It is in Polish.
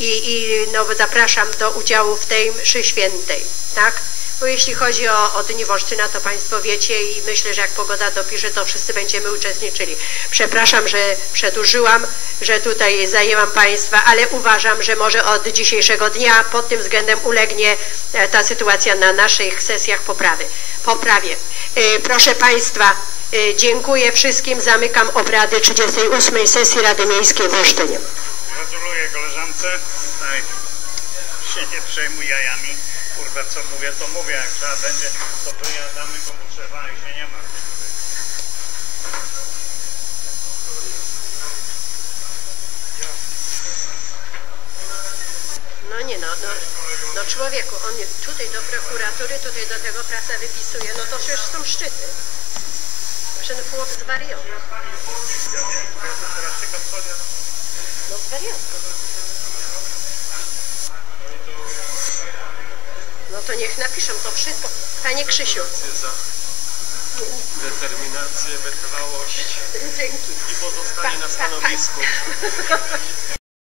i, i no, zapraszam do udziału w tej mszy świętej, tak? Bo jeśli chodzi o, o Dni Wolsztyna, to Państwo wiecie i myślę, że jak pogoda dopisze, to wszyscy będziemy uczestniczyli. Przepraszam, że przedłużyłam, że tutaj zajęłam Państwa, ale uważam, że może od dzisiejszego dnia pod tym względem ulegnie e, ta sytuacja na naszych sesjach poprawy. poprawie. E, Proszę Państwa, e, dziękuję wszystkim. Zamykam obrady 38. sesji Rady Miejskiej w Olsztynie. Koleżance. Tak. Się nie przejmuj jajami. Kurwa, co mówię, to mówię. Jak trzeba będzie, to wyjadamy komu trzeba i się nie ma. No nie no, no, no człowieku, on tutaj do prokuratury, tutaj do tego prasa wypisuje, no to przecież są szczyty. Przecież ten chłop zwariował. No zwariował. No to niech napiszą to wszystko. Panie Krzysiu, za determinację, wytrwałość dzięki. i pozostanie na Pa- pa- pa- stanowisku.